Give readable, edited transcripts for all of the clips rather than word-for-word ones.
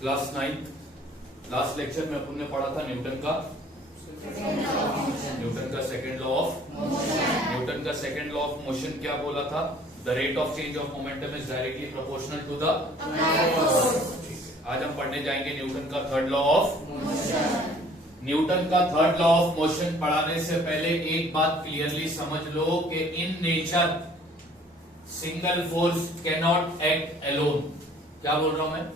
Class 9 last lecture में अपन ने पढ़ा था न्यूटन का सेकंड लॉ ऑफ मोशन क्या बोला था? The rate of change of momentum is directly proportional to the. आज हम पढ़ने जाएंगे न्यूटन का third law of motion. Newton का थर्ड लॉ ऑफ मोशन पढ़ाने से पहले एक बात क्लियरली समझ लो कि in nature single force can not act alone. क्या बोल रहा हूं मैं?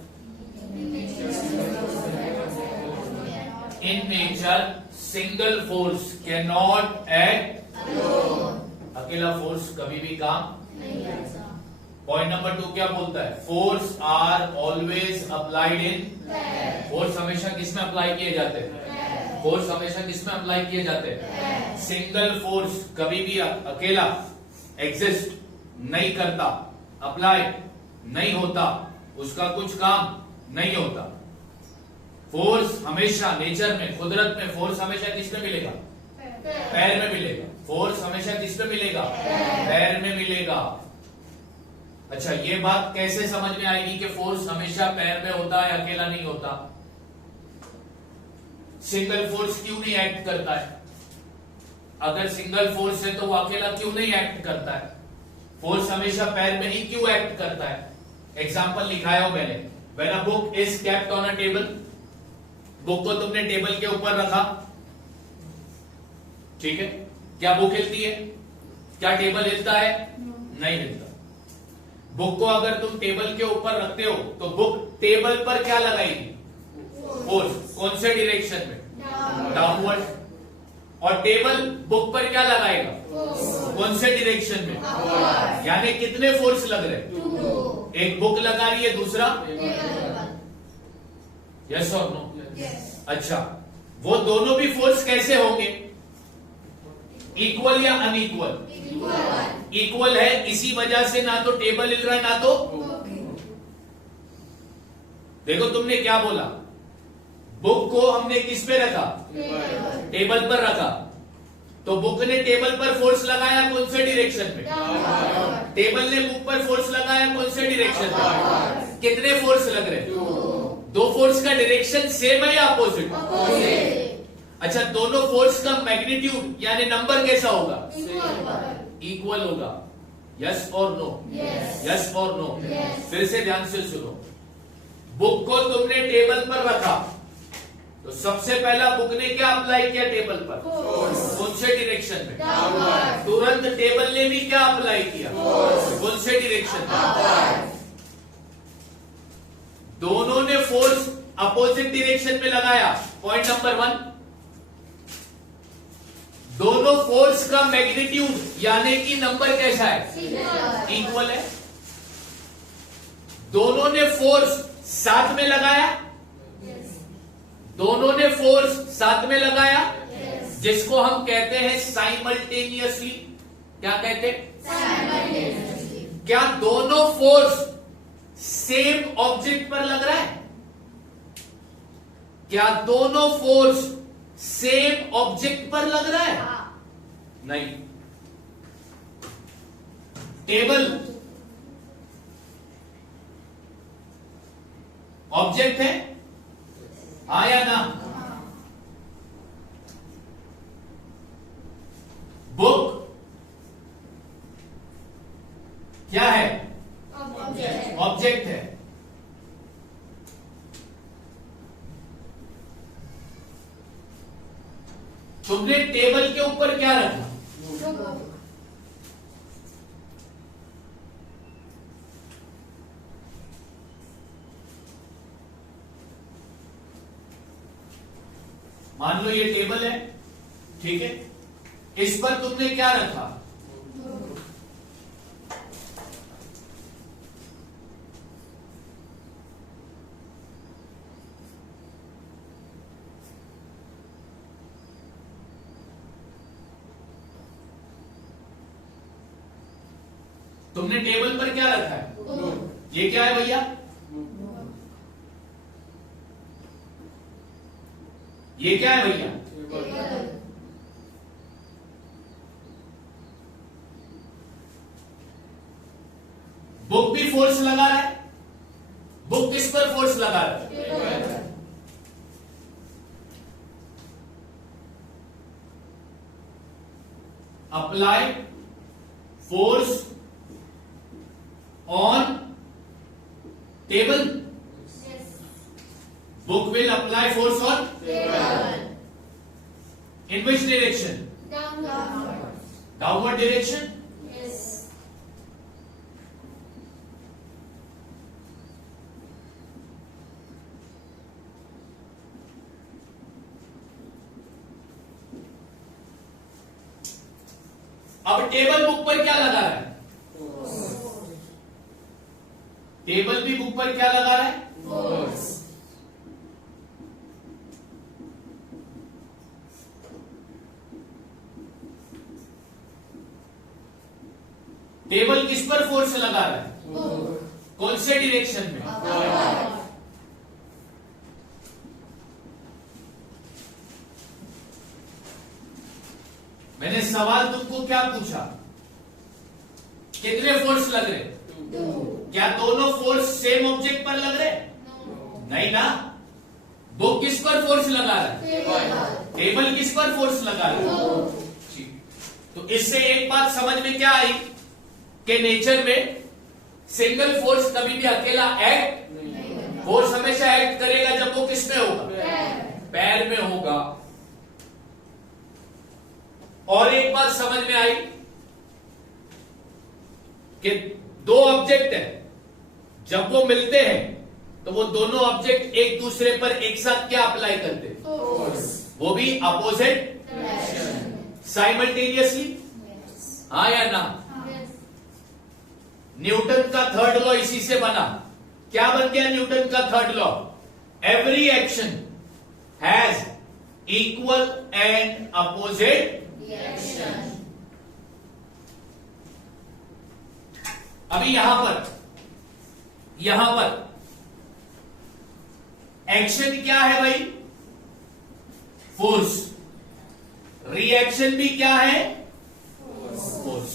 In nature single force can not act alone. अकेला फोर्स कभी भी काम नहीं करता। पॉइंट नंबर 2 क्या बोलता है? Force are always applied in. Force हमेशा किस में अप्लाई किए जाते हैं? फोर्स हमेशा किस में अप्लाई किए जाते हैं? सिंगल फोर्स कभी भी अकेला एग्जिस्ट नहीं करता, अप्लाई नहीं होता, उसका कुछ काम नहीं होता। फोर्स हमेशा नेचर में, कुदरत में फोर्स हमेशा किस में मिलेगा? पैर में मिलेगा। फोर्स हमेशा किस में मिलेगा? पैर में मिलेगा। अच्छा, ये बात कैसे समझ में आएगी कि फोर्स हमेशा पैर में होता है, अकेला नहीं होता? सिंगल फोर्स क्यों नहीं एक्ट करता है? अगर सिंगल फोर्स है तो वो अकेला क्यों नहीं एक्ट करता है? फोर्स हमेशा पैर में ही क्यों एक्ट करता है? एग्जाम्पल लिखाया हो मैंने। When a book is kept on a table, book को तुमने टेबल के ऊपर रखा, ठीक है, क्या बुक हिलती है? क्या टेबल हिलता है? नहीं हिलता। बुक को अगर तुम टेबल के ऊपर रखते हो तो बुक टेबल पर क्या लगाएगी? फोर्स। कौन से डिरेक्शन में? डाउनवर्ड। और टेबल बुक पर क्या लगाएगा? कौन से डिरेक्शन में? यानी कितने फोर्स लग रहे? एक बुक लगा रही है, दूसरा यस और नो? अच्छा, वो दोनों भी फोर्स कैसे होंगे? इक्वल या अनइक्वल? इक्वल है, इसी वजह से ना तो टेबल हिल रहा है ना तो। देखो तुमने क्या बोला, बुक को हमने किस पे रखा? टेबल पर रखा, तो बुक ने टेबल पर फोर्स लगाया कौन से डिरेक्शन में? टेबल ने बुक पर फोर्स लगाया कौन से डिरेक्शन में? कितने फोर्स लग रहे? दो फोर्स का डायरेक्शन सेम है या अपोजिट? अच्छा, दोनों फोर्स का मैग्नीट्यूड यानी नंबर कैसा होगा? इक्वल होगा। यस और नो? यस और नो? फिर से ध्यान से सुनो। बुक को तुमने टेबल पर रखा तो सबसे पहला बुक ने क्या अप्लाई किया टेबल पर? कौन से डिरेक्शन में? तुरंत टेबल ने भी क्या अप्लाई किया? कौन से डिरेक्शन में? दोनों ने फोर्स अपोजिट डिरेक्शन में लगाया। पॉइंट नंबर 1, दोनों फोर्स का मैग्नीट्यूड यानी कि नंबर कैसा है? इक्वल है। दोनों ने फोर्स साथ में लगाया, दोनों ने फोर्स साथ में लगाया, जिसको हम कहते हैं साइमल्टेनियसली। क्या कहते हैं? क्या दोनों फोर्स सेम ऑब्जेक्ट पर लग रहा है? क्या दोनों फोर्स सेम ऑब्जेक्ट पर लग रहा है? नहीं। टेबल ऑब्जेक्ट है, हाँ या ना? बुक क्या है? ऑब्जेक्ट है। तुमने टेबल के ऊपर क्या रखा? मान लो ये टेबल है, ठीक है, इस पर तुमने क्या रखा? तुमने टेबल पर क्या रखा है? ये क्या है भैया? ये क्या है भैया? बुक भी फोर्स लगा रहा है। बुक किस पर फोर्स लगा रहा है? Apply force on table. Book will apply force on Table. in which direction? Downwards. Downward direction. Yes. अब टेबल बुक पर क्या लगा रहा है? टेबल भी बुक पर क्या लगा रहा है? Force. टेबल किस पर फोर्स लगा रहा है? Book. कौन से डायरेक्शन में? Upward. मैंने सवाल तुमको क्या पूछा? कितने फोर्स लग रहे? Two. क्या दोनों फोर्स सेम ऑब्जेक्ट पर लग रहे? No. नहीं ना. बुक किस पर फोर्स लगा रहा है? Table. टेबल किस पर फोर्स लगा रहा है? Book. ठीक. तो इससे एक बात समझ में क्या आई कि नेचर में सिंगल फोर्स कभी भी अकेला एक्ट, फोर्स हमेशा एक्ट करेगा जब वो किस में होगा? पैर में होगा. और एक बात समझ में आई कि दो ऑब्जेक्ट है, जब वो मिलते हैं तो वो दोनों ऑब्जेक्ट एक दूसरे पर एक साथ क्या अप्लाई करते हैं? Force. वो भी अपोजिट Direction. साइमल्टेनियसली. Yes. हाँ या ना? Yes. न्यूटन का थर्ड लॉ इसी से बना. क्या बन गया न्यूटन का third law? Every action has equal and opposite. Direction. अभी यहां पर एक्शन क्या है भाई? फोर्स. रिएक्शन भी क्या है? फोर्स.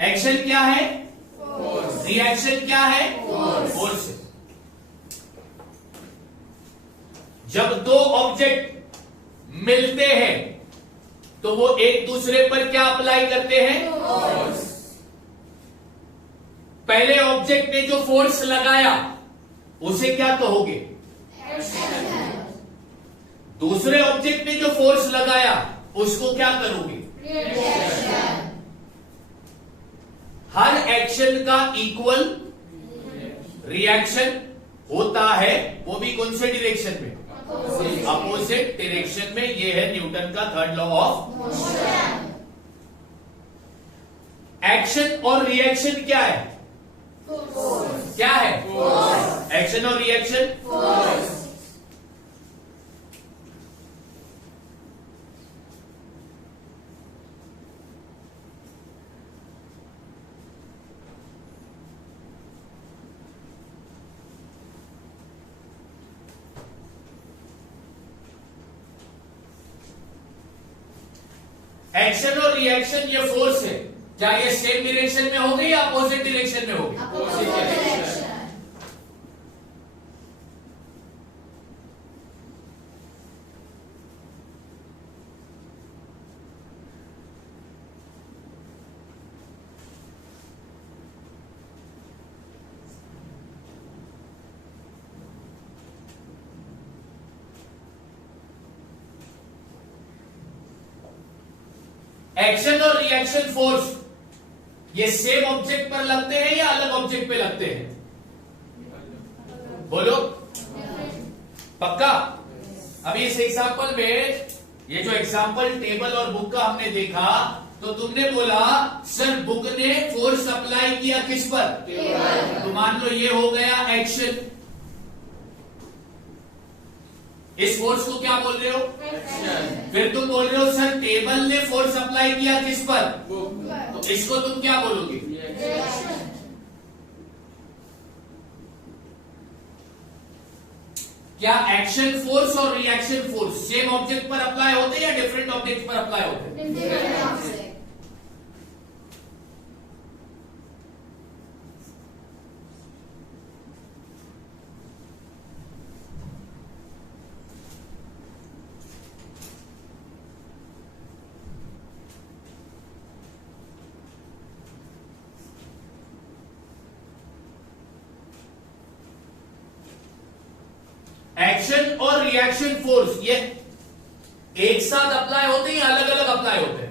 एक्शन क्या है? Force. रिएक्शन क्या है? Force. फोर्स. जब दो ऑब्जेक्ट मिलते हैं तो वो एक दूसरे पर क्या अप्लाई करते हैं? Force. पहले ऑब्जेक्ट ने जो फोर्स लगाया उसे क्या कहोगे? Action. दूसरे ऑब्जेक्ट ने जो फोर्स लगाया उसको क्या करोगे? Reaction. हर एक्शन का इक्वल रिएक्शन होता है, वो भी कौन से डायरेक्शन में? Opposite. अपोजिट डायरेक्शन में. ये है न्यूटन का third law of Motion. Action और रिएक्शन. क्या है? Force. क्या है? Force. एक्शन और रिएक्शन. Force. एक्शन और रिएक्शन ये फोर्स है, क्या ये सेम डायरेक्शन में होगी या अपोजिट डायरेक्शन में होगी? Opposite direction. एक्शन और रिएक्शन फोर्स ये सेम ऑब्जेक्ट पर लगते हैं या अलग ऑब्जेक्ट पे लगते हैं? बोलो पक्का. अभी इस एग्जांपल में ये जो एग्जांपल टेबल और बुक का हमने देखा तो तुमने बोला सर बुक ने फोर्स अप्लाई किया किस पर? Table. तो मान लो ये हो गया एक्शन. इस फोर्स को क्या बोल रहे हो? Action. फिर तुम बोल रहे हो सर टेबल ने फोर्स अप्लाई किया किस पर? Book. तो इसको तुम क्या बोलोगे? Reaction. क्या एक्शन फोर्स और रिएक्शन फोर्स सेम ऑब्जेक्ट पर अप्लाई होते हैं या डिफरेंट ऑब्जेक्ट पर अप्लाई होते हैं? Different object. एक्शन और रिएक्शन फोर्स ये एक साथ अप्लाई होते हैं या अलग अलग अप्लाई होते हैं?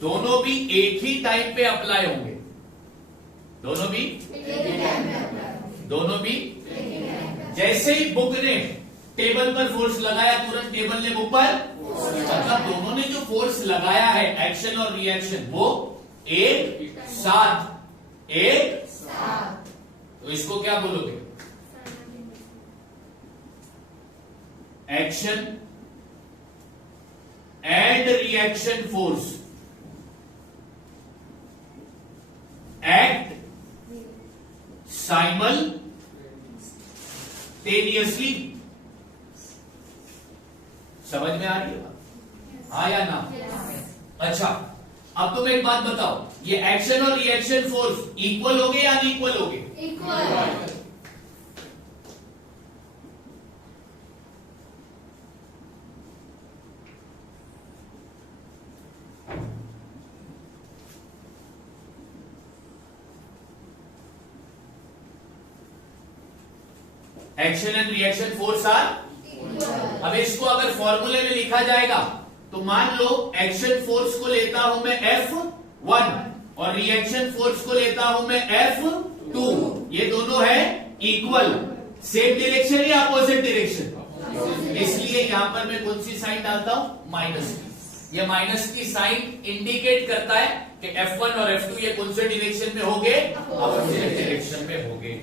दोनों भी एक ही टाइम पे अप्लाई होंगे। दोनों भी जैसे ही बुक ने टेबल पर फोर्स लगाया तुरंत टेबल ने बुक पर, मतलब दोनों ने जो फोर्स लगाया है एक्शन और रिएक्शन वो एक साथ तो इसको क्या बोलोगे? Action and reaction force act simultaneously. समझ में आ रही है? हाँ या ना? अच्छा, अब तुम एक बात बताओ, ये एक्शन और रिएक्शन फोर्स इक्वल होगे या अनइक्वल होगे? Action and reaction force are. अब इसको अगर फॉर्मूले में लिखा जाएगा तो मान लो एक्शन फोर्स को लेता हूं मैं F1 और रिएक्शन फोर्स को लेता हूं मैं F2। ये दोनों है इक्वल, सेम डायरेक्शन या अपोजिट डायरेक्शन, इसलिए यहां पर मैं कौन सी साइन डालता हूं? माइनस की। ये माइनस की साइन इंडिकेट करता है कि F1 और F2 ये कौन से डायरेक्शन में होंगे? अपोजिट डायरेक्शन में होंगे।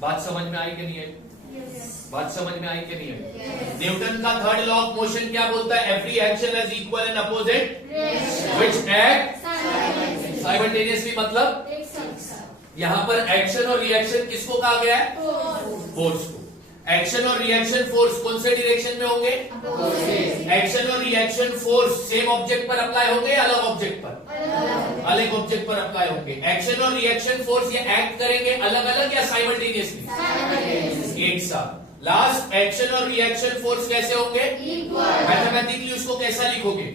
बात समझ में आई कि नहीं है? बात समझ में आई कि नहीं है? न्यूटन का थर्ड लॉ ऑफ मोशन क्या बोलता है? Every action is equal and opposite which act simultaneously. मतलब यहां पर एक्शन और रिएक्शन किसको कहा गया है? फोर्स को। एक्शन और रिएक्शन फोर्स कौन से डायरेक्शन में होंगे? एक्शन और रिएक्शन फोर्स सेम ऑब्जेक्ट पर अप्लाई होंगे या अलग ऑब्जेक्ट पर? अलग ऑब्जेक्ट पर अप्लाई होंगे। एक्शन और रिएक्शन फोर्स ये एक्ट करेंगे अलग अलग या साइमल्टेनियसली? एक साथ। लास्ट, एक्शन और रिएक्शन फोर्स कैसे होंगे? मैथमेटिकली उसको कैसा लिखोगे?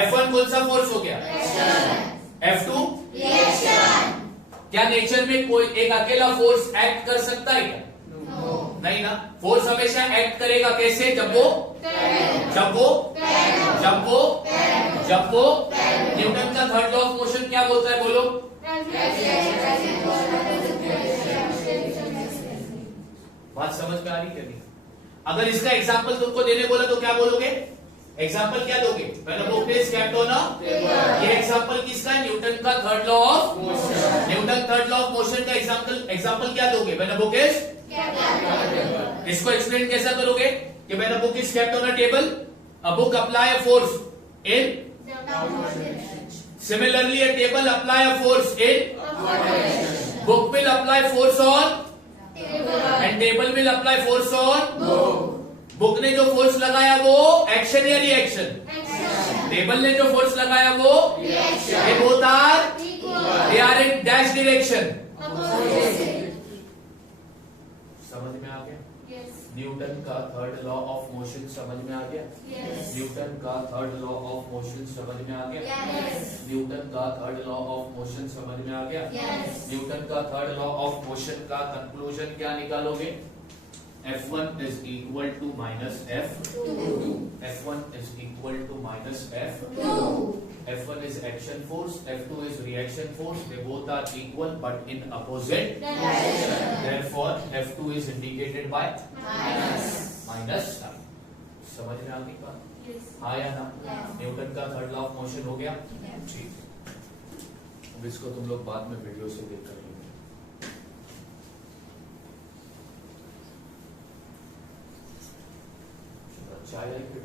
F1 कौन सा फोर्स हो गया? F2 क्या नेचर में कोई एक अकेला फोर्स एक्ट कर सकता है क्या? नहीं ना। फोर्स हमेशा एक्ट करेगा कैसे? जब वो न्यूटन का थर्ड लॉ ऑफ मोशन क्या बोलता है? बोलो। बात समझ में आ रही है? अगर इसका एग्जाम्पल तुमको देने बोला तो क्या बोलोगे? एग्जाम्पल क्या दोगे? When a book is kept on a table। ये एग्जाम्पल किसका है? न्यूटन का third law of motion. Newton third law of motion का एग्जाम्पल क्या दोगे? When a book is kept on a table। इसको एक्सप्लेन कैसा करोगे कि when a book is kept on a table, a book apply a force in similarly a table apply a force in book will apply force on and table will apply force on book ने जो force लगाया वो action या reaction? Table ने जो force लगाया वो reaction. ये both are they are in dash direction. समझ में आ गया? न्यूटन का थर्ड लॉ ऑफ मोशन समझ में आ गया? न्यूटन का थर्ड लॉ ऑफ मोशन समझ में आ गया? न्यूटन का थर्ड लॉ ऑफ मोशन समझ में आ गया? न्यूटन का थर्ड लॉ ऑफ मोशन का कंक्लूजन क्या निकालोगे? F1 is equal to minus F2। F1 is equal to minus F2। F1 is action force, F2 is reaction force. They both are equal but in opposite direction. Therefore, F2 is indicated by minus sign। समझ में आ गई बात? हाँ या ना? Newton का third law of motion हो गया? ठीक। अब इसको तुम लोग बाद में वीडियो से देख कर लेंगे। चाय आई फिर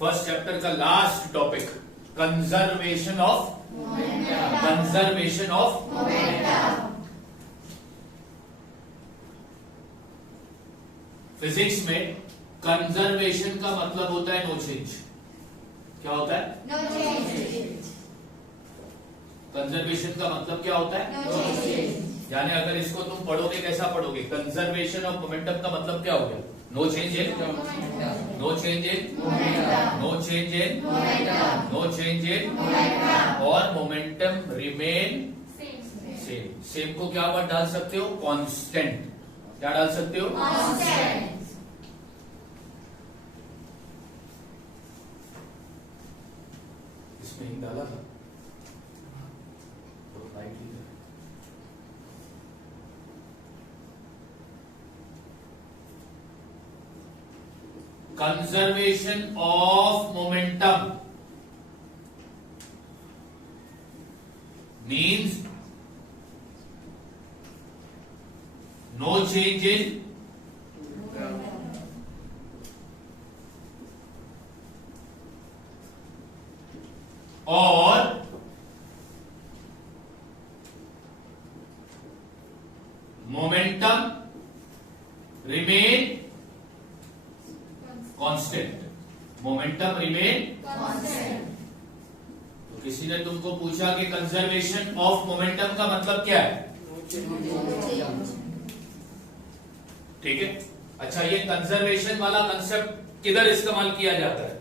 फर्स्ट चैप्टर का last topic conservation of momentum. Physics में कंजर्वेशन का मतलब होता है नो चेंज। क्या होता है? No change. कंजर्वेशन का मतलब क्या होता है? No change. यानी अगर इसको तुम पढ़ोगे कैसा पढ़ोगे? कंजर्वेशन ऑफ मोमेंटम का मतलब क्या हो गया? No change in, no change in, Momentum. No change in, Momentum. No change in, Momentum. और momentum remain Same. Same. Same को क्या वर्ड डाल सकते हो? कांस्टेंट। क्या डाल सकते हो? Constant. इसमें ही डाला था तो राइट ही है। Conservation of momentum means no change in और momentum remain constant. Momentum remain. Constant. तो किसी ने तुमको पूछा कि कंजर्वेशन ऑफ मोमेंटम का मतलब क्या है? ठीक है। अच्छा, ये कंजर्वेशन वाला कंसेप्ट किधर इस्तेमाल किया जाता है?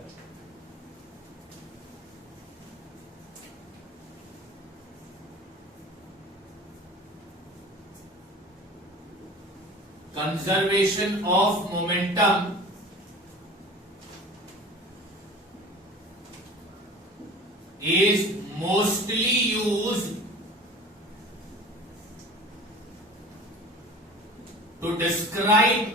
Conservation of momentum is mostly used to describe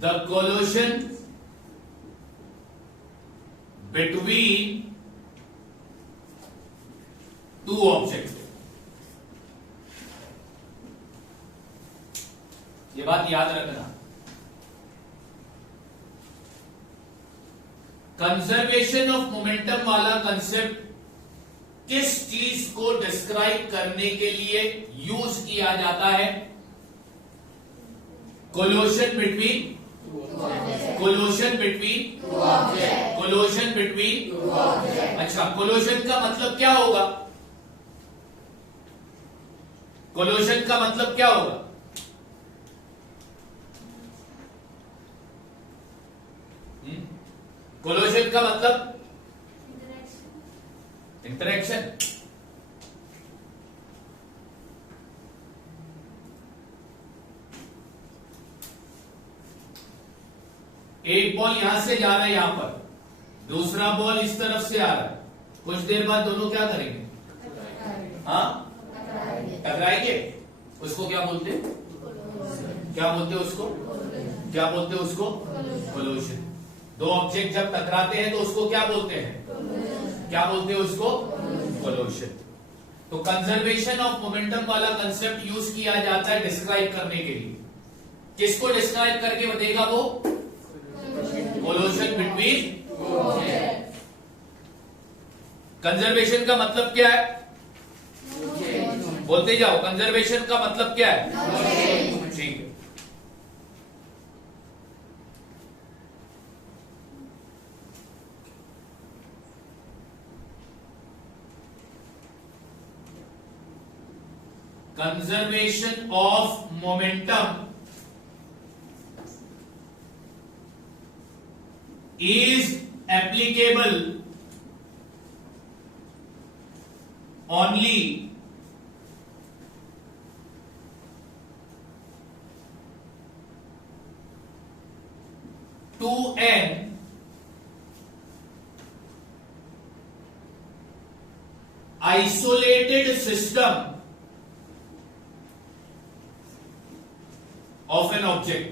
the collision between two objects। ये बात याद रखना। कंजर्वेशन ऑफ मोमेंटम वाला कंसेप्ट किस चीज को डिस्क्राइब करने के लिए यूज किया जाता है? Collision between, collision between, collision between. अच्छा, कोलिशन का मतलब क्या होगा? कोलिशन का मतलब क्या होगा? कोलिशन का मतलब इंटरेक्शन। एक बॉल यहां से जा रहा है, यहां पर दूसरा बॉल इस तरफ से आ रहा है। कुछ देर बाद दोनों क्या करेंगे? हाँ, टकराएंगे। उसको क्या बोलते हैं? क्या बोलते हैं उसको? क्या बोलते हैं उसको? कोलिशन। दो ऑब्जेक्ट जब टकराते हैं तो उसको क्या बोलते हैं? क्या बोलते हैं उसको? कोलिशन। तो कंजर्वेशन ऑफ मोमेंटम वाला कंसेप्ट यूज किया जाता है डिस्क्राइब करने के लिए। किसको डिस्क्राइब करके बताएगा वो? Collision between. कंजर्वेशन का मतलब क्या है? बोलते जाओ, कंजर्वेशन का मतलब क्या है? ठीक है। Conservation of momentum is applicable only to an isolated system of an object।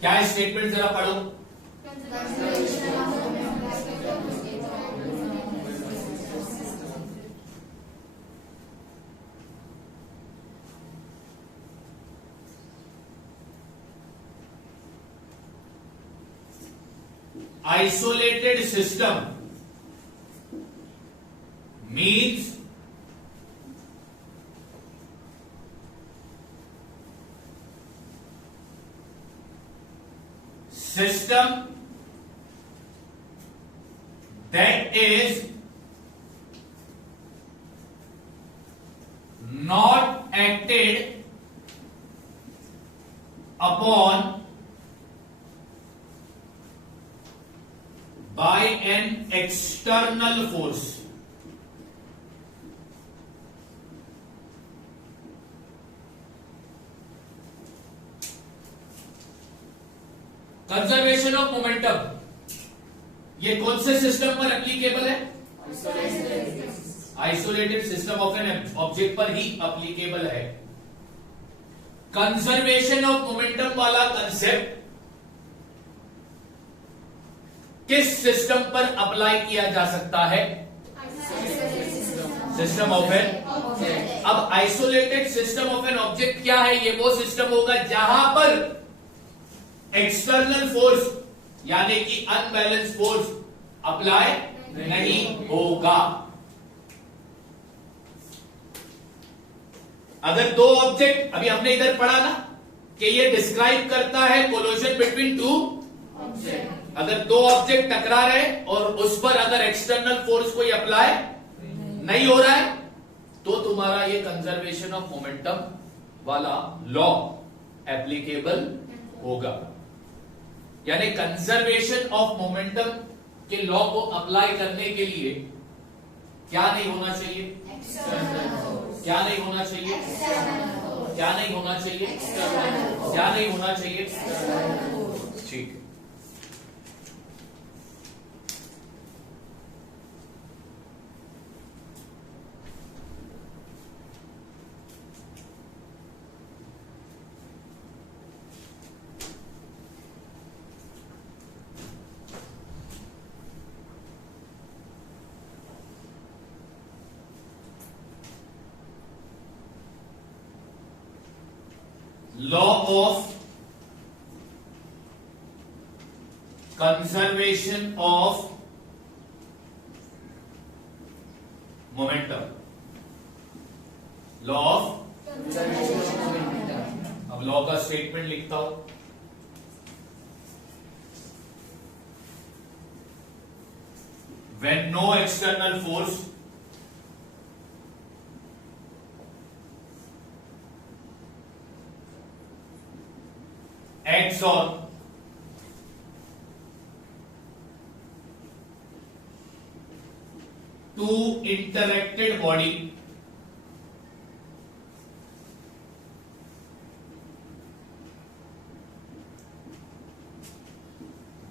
क्या है स्टेटमेंट, जरा पढ़ो। Isolated system means system that is not acted upon by an external force. Conservation of momentum ये कौन से सिस्टम पर applicable है? Isolated system of an object पर ही एप्लीकेबल है। कंजर्वेशन ऑफ मोमेंटम वाला कंसेप्ट किस सिस्टम पर अप्लाई किया जा सकता है? System of an. अब isolated system of an object क्या है? ये वो सिस्टम होगा जहां पर एक्सटर्नल फोर्स यानी कि अनबैलेंस फोर्स अप्लाई नहीं होगा। अगर दो ऑब्जेक्ट, अभी हमने इधर पढ़ा ना कि ये डिस्क्राइब करता है कोलिजन बिटवीन टू ऑब्जेक्ट। अगर दो ऑब्जेक्ट टकरा रहे और उस पर अगर एक्सटर्नल फोर्स कोई अप्लाई नहीं हो रहा है तो तुम्हारा ये कंजर्वेशन ऑफ मोमेंटम वाला लॉ एप्लीकेबल होगा। यानी कंजर्वेशन ऑफ मोमेंटम के लॉ को अप्लाई करने के लिए क्या नहीं होना चाहिए? क्या नहीं होना चाहिए? क्या नहीं होना चाहिए? क्या नहीं होना चाहिए? ठीक है। Law of conservation of momentum. Law of अब लॉ का स्टेटमेंट लिखता हूं। When no external force acts on two interacted body,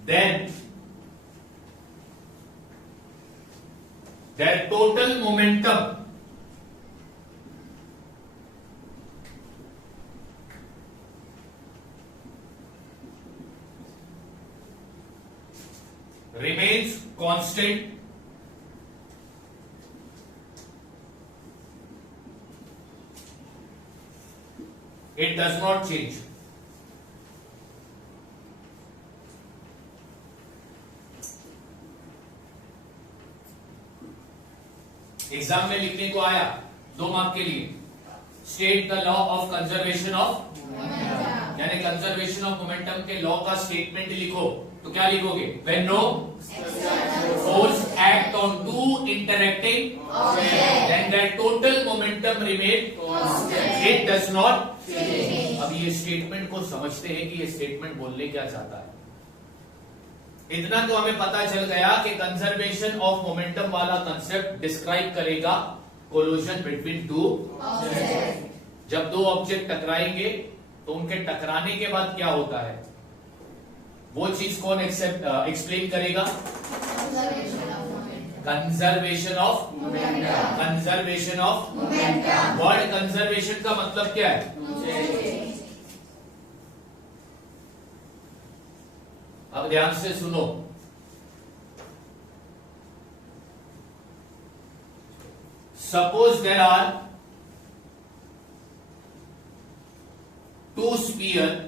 then their total momentum remains constant it does not change। एग्जाम में लिखने को आया 2 मार्क के लिए, state the law of conservation of यानी कंजर्वेशन ऑफ मोमेंटम के लॉ का स्टेटमेंट लिखो तो क्या लिखोगे? When no force act on two interacting then that total momentum remain it does not. अब ये स्टेटमेंट को समझते हैं कि ये स्टेटमेंट बोलने क्या चाहता है। इतना तो हमें पता चल गया कि कंजर्वेशन ऑफ मोमेंटम वाला कंसेप्ट डिस्क्राइब करेगा कोलिजन बिटवीन टू ऑब्जेक्ट। जब दो ऑब्जेक्ट टकराएंगे तो उनके टकराने के बाद क्या होता है वो चीज कौन एक्सप्लेन करेगा? Conservation of conservation of word conservation का मतलब क्या है? अब ध्यान से सुनो, suppose there are two sphere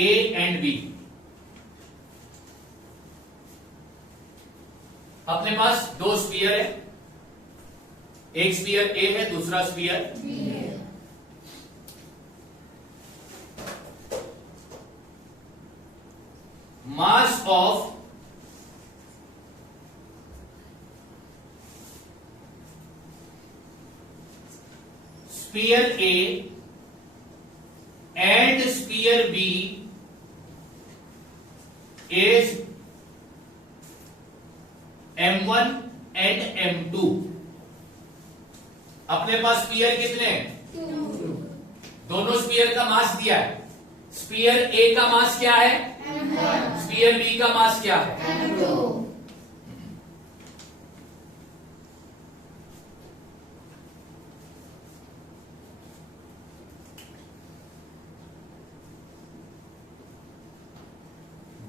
A and B। अपने पास दो स्फीयर है, एक स्फीयर A है, दूसरा स्फीयर B है। Mass of sphere A and sphere B is M1 and M2। अपने पास स्पीयर कितने हैं? दोनों स्पीयर का मास दिया है। स्पीयर ए का मास क्या है? स्पीयर बी का मास क्या है?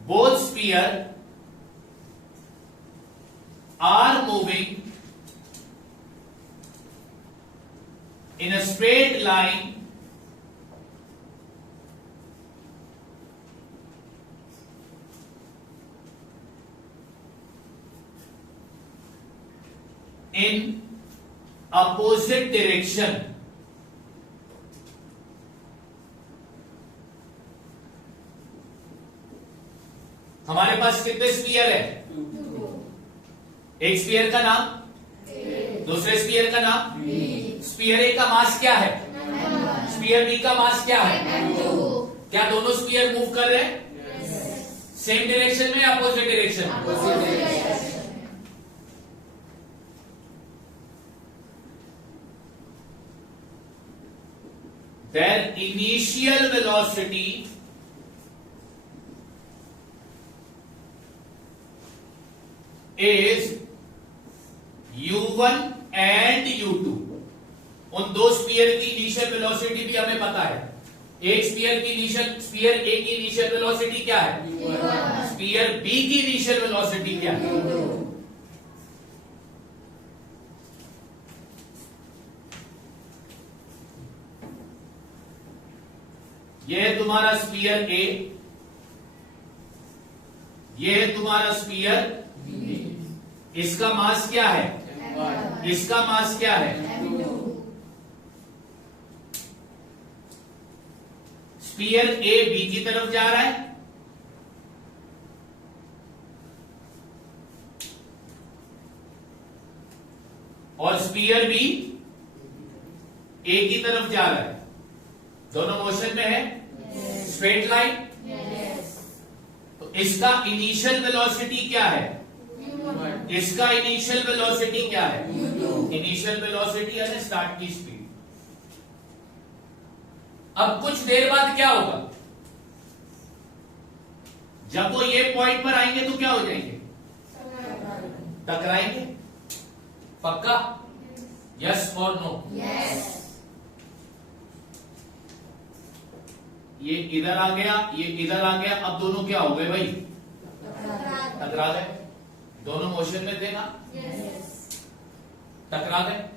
Both sphere are moving in a straight line in opposite direction। हमारे पास कितने स्पीयर है? एक स्पीयर का नाम, दूसरे स्पीयर का नाम। स्पीयर ए का मास क्या है? स्पीयर बी का मास क्या है? क्या दोनों स्पीयर मूव कर रहे हैं सेम डायरेक्शन में या opposite direction? Their initial velocity is u1 and u2। उन दो स्पीयर की इनिशियल वेलोसिटी भी हमें पता है। एक स्पीयर की इनिशियल, स्पीयर ए की इनिशियल वेलोसिटी क्या है? स्पीयर बी की इनिशियल वेलोसिटी क्या है? यह है तुम्हारा स्पीयर ए, यह है तुम्हारा स्पीयर। इसका मास क्या है? इसका मास क्या है? स्पीयर ए बी की तरफ जा रहा है और स्पीयर बी ए की तरफ जा रहा है। दोनों मोशन में है, स्ट्रेट लाइन। तो इसका इनिशियल वेलोसिटी क्या है? इसका इनिशियल वेलोसिटी क्या है? इनिशियल वेलोसिटी यानी स्टार्ट की स्पीड। अब कुछ देर बाद क्या होगा? जब वो ये पॉइंट पर आएंगे तो क्या हो जाएंगे? टकराएंगे। पक्का? यस और नो? ये इधर आ गया, ये इधर आ गया। अब दोनों क्या हो गए भाई? टकरा गए। दोनों मोशन में थे ना? टकरा गए।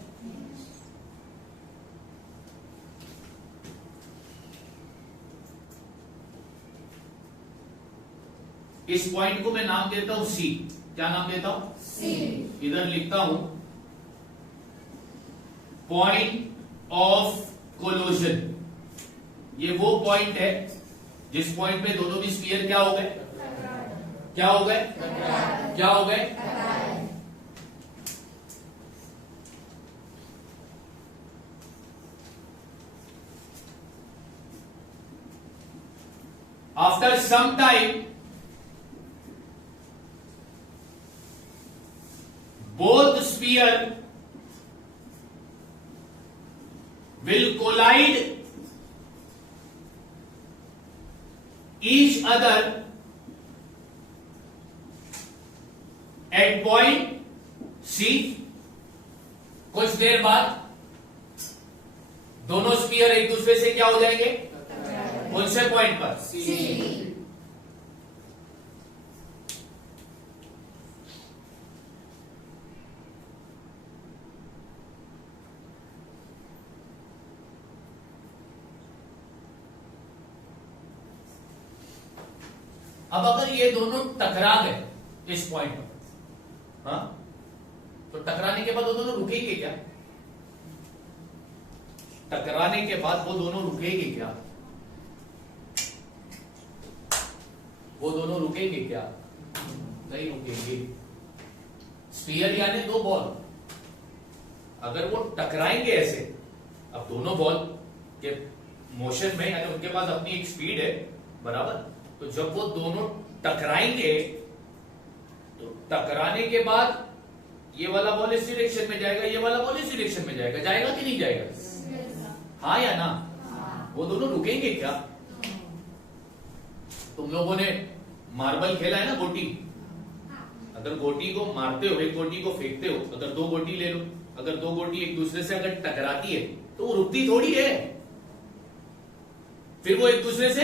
इस पॉइंट को मैं नाम देता हूं सी। क्या नाम देता हूं? सी। इधर लिखता हूं पॉइंट ऑफ कोलोजन। ये वो पॉइंट है जिस पॉइंट पे दोनों भी स्फीयर क्या हो गए? क्या हो गए? क्या हो गए? After some time both sphere will collide each other at point C। कुछ देर बाद दोनों स्फीयर एक दूसरे से क्या हो जाएंगे? कौन से पॉइंट पर? C। अब अगर ये दोनों टकरा गए इस पॉइंट पर, हाँ, तो टकराने के बाद वो दोनों रुकेंगे क्या? टकराने के बाद वो दोनों रुकेंगे क्या? वो दोनों रुकेंगे क्या? नहीं रुकेंगे। स्फीयर यानी दो बॉल, अगर वो टकराएंगे ऐसे, अब दोनों बॉल के मोशन में यानी उनके पास अपनी एक स्पीड है, बराबर, तो जब वो दोनों टकराएंगे तो टकराने के बाद ये वाला बॉल इस डायरेक्शन में जाएगा, ये वाला बॉल इस डायरेक्शन में जाएगा, जाएगा कि नहीं जाएगा? हाँ या ना? वो दोनों रुकेंगे क्या? तुम लोगों ने मार्बल खेला है ना, गोटी, अगर गोटी को मारते हो, एक गोटी को फेंकते हो, अगर दो गोटी ले लो, अगर दो गोटी एक दूसरे से अगर टकराती है तो वो रुकती थोड़ी है, फिर वो एक दूसरे से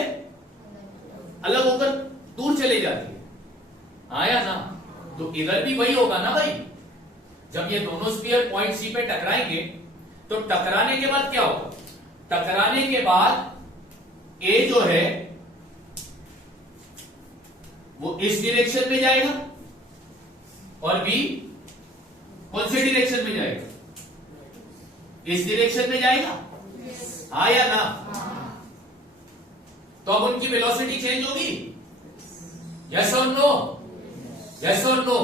अलग होकर दूर चले जाती है। आया ना? तो इधर भी वही होगा ना भाई, जब ये दोनों स्फीयर पॉइंट सी पे टकराएंगे तो टकराने के बाद क्या होगा? टकराने के बाद ए जो है वो इस डायरेक्शन में जाएगा और बी कौन से डायरेक्शन में जाएगा? इस डायरेक्शन में जाएगा। हाँ या ना? तो अब उनकी वेलोसिटी चेंज होगी? यस और नो? यस और नो?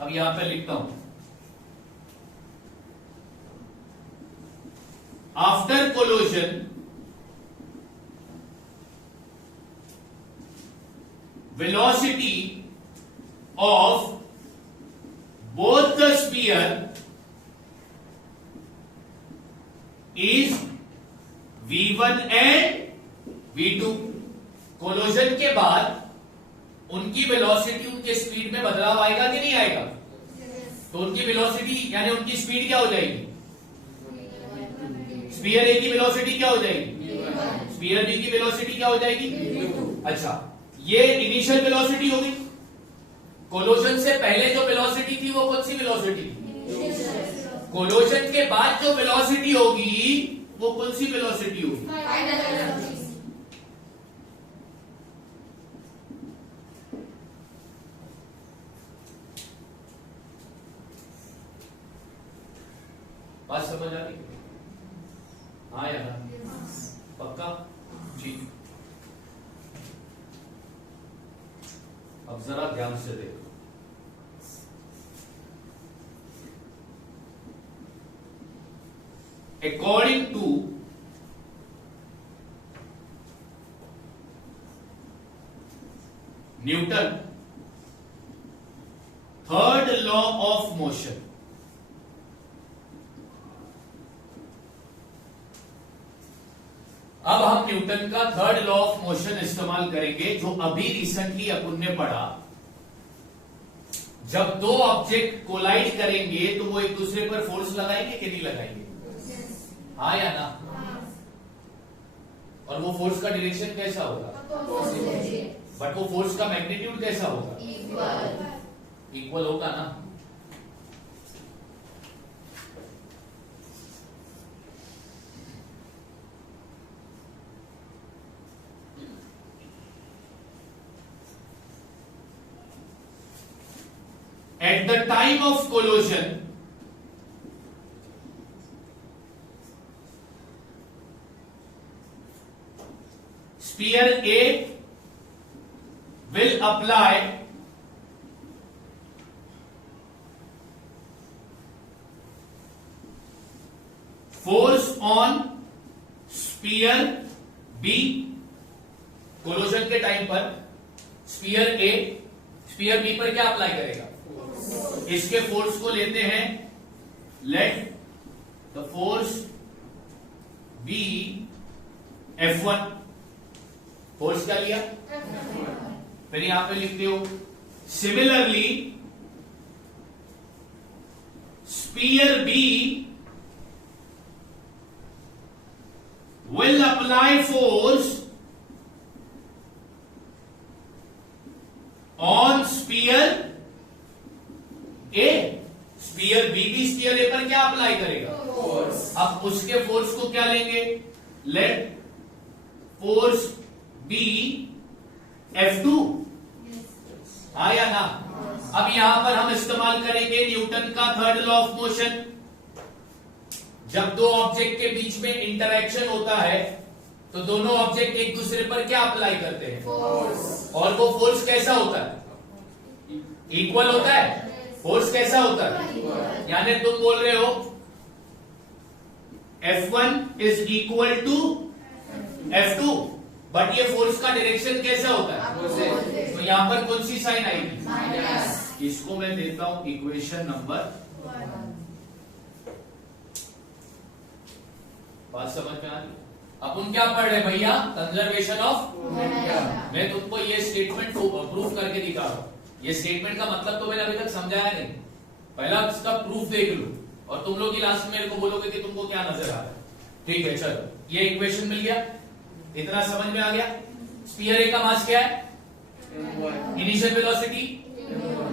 अब यहां पे लिखता हूं, after कोलोजन velocity of both the sphere is v1 and v2। कोलोजन के बाद उनकी वेलोसिटी, उनके स्पीड में बदलाव आएगा कि नहीं आएगा? तो उनकी वेलोसिटी यानी उनकी स्पीड क्या हो जाएगी? स्पीयर ए की वेलोसिटी क्या हो जाएगी? स्पीयर बी की वेलोसिटी क्या हो जाएगी? अच्छा, ये इनिशियल वेलोसिटी होगी। कोलोजन से पहले जो वेलोसिटी थी वो कौन सी वेलोसिटी थी? कोलोजन के बाद जो वेलोसिटी होगी वो कौन सी वेलोसिटी होगी? बात समझ आ रही? हाँ या ना? पक्का? जी। अब जरा ध्यान से देखो, according to Newton third law of motion, अब हम न्यूटन का थर्ड लॉ ऑफ मोशन इस्तेमाल करेंगे, जो अभी रिसेंटली अपन ने पढ़ा। जब दो ऑब्जेक्ट कोलाइड करेंगे तो वो एक दूसरे पर फोर्स लगाएंगे कि नहीं लगाएंगे? हाँ या ना? और वो फोर्स का डायरेक्शन कैसा होगा? बट वो फोर्स का मैग्नीट्यूड कैसा होगा? इक्वल होगा ना? At the time of collision, sphere A will apply force on sphere B। कोलोजन के टाइम पर स्फीयर A स्फीयर B पर क्या अप्लाई करेगा? इसके फोर्स को लेते हैं, let the force be F1। Force क्या लिया? फिर यहां पे लिखते हो similarly sphere B will apply force on sphere A। Sphere B भी स्फीयर ए पर क्या अप्लाई करेगा? फोर्स। अब उसके फोर्स को क्या लेंगे? Let force be F2। हाँ या ना? अब यहां पर हम इस्तेमाल करेंगे न्यूटन का थर्ड लॉ ऑफ मोशन। जब दो ऑब्जेक्ट के बीच में इंटरेक्शन होता है तो दोनों ऑब्जेक्ट एक दूसरे पर क्या अप्लाई करते हैं? Force. और वो फोर्स कैसा होता है? इक्वल होता है। फोर्स कैसा होता है? यानी तुम बोल रहे हो F1 is equal to F2, but ये फोर्स का डायरेक्शन कैसा होता है? तो यहां पर कौन सी साइन आएगी? Minus. इसको मैं देता हूं इक्वेशन नंबर, बात समझ में आ रही? अपन क्या पढ़ रहे भैया? Conservation of. मैं तुमको ये स्टेटमेंट प्रूफ करके दिखा रहा हूं। ये स्टेटमेंट का मतलब तो मैंने अभी तक समझाया नहीं, पहला इसका प्रूफ देख लो और तुम लोग ही लास्ट में मेरे को बोलोगे कि तुमको क्या नजर आ रहा है। ठीक है, चलो ये इक्वेशन मिल गया, इतना समझ में आ गया। स्फीयर ए का मास क्या है? इनिशियल वेलोसिटी,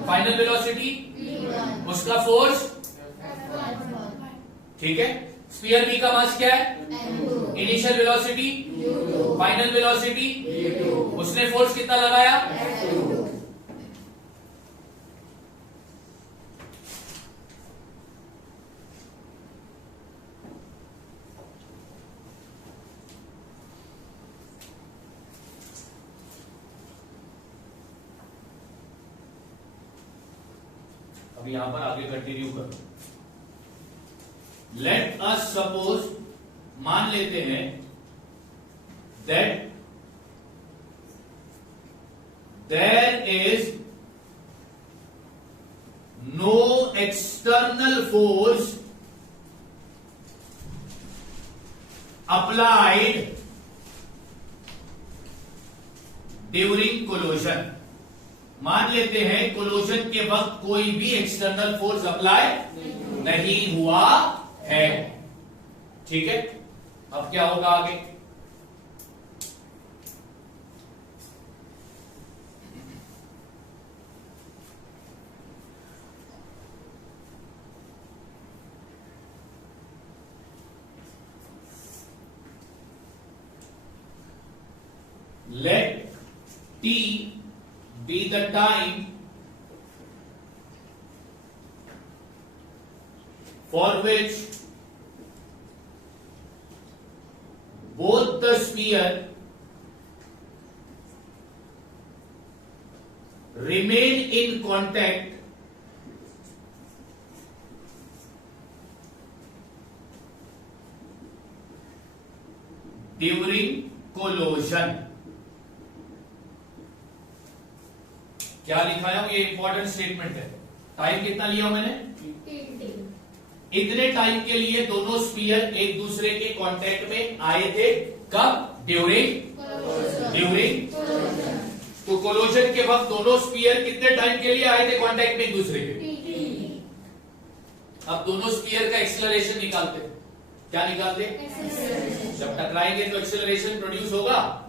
फाइनल वेलोसिटी, उसका फोर्स। ठीक है। स्फीयर बी का मास क्या है? इनिशियल वेलोसिटी, फाइनल वेलोसिटी, उसने फोर्स कितना लगाया? अभी यहां पर आगे कंटिन्यू करो। लेट अस सपोज, मान लेते हैं that there is no external force applied during collision. मान लेते हैं कोलोजन के वक्त कोई भी एक्सटर्नल फोर्स अप्लाई नहीं हुआ है। ठीक है, अब क्या होगा आगे? Let t be the time for which both the sphere remain in contact during collision। क्या लिखा है? ये इंपॉर्टेंट स्टेटमेंट है। टाइम कितना लिया मैंने? इतने टाइम के लिए दोनों स्फीयर एक दूसरे के कांटेक्ट में आए थे। कब? ड्यूरिंग। तो कोलोजन के वक्त दोनों स्फीयर कितने टाइम के लिए आए थे कांटेक्ट में एक दूसरे के? अब दोनों स्फीयर का एक्सेलरेशन निकालते। क्या निकालते? जब टकराएंगे तो एक्सेलरेशन प्रोड्यूस होगा।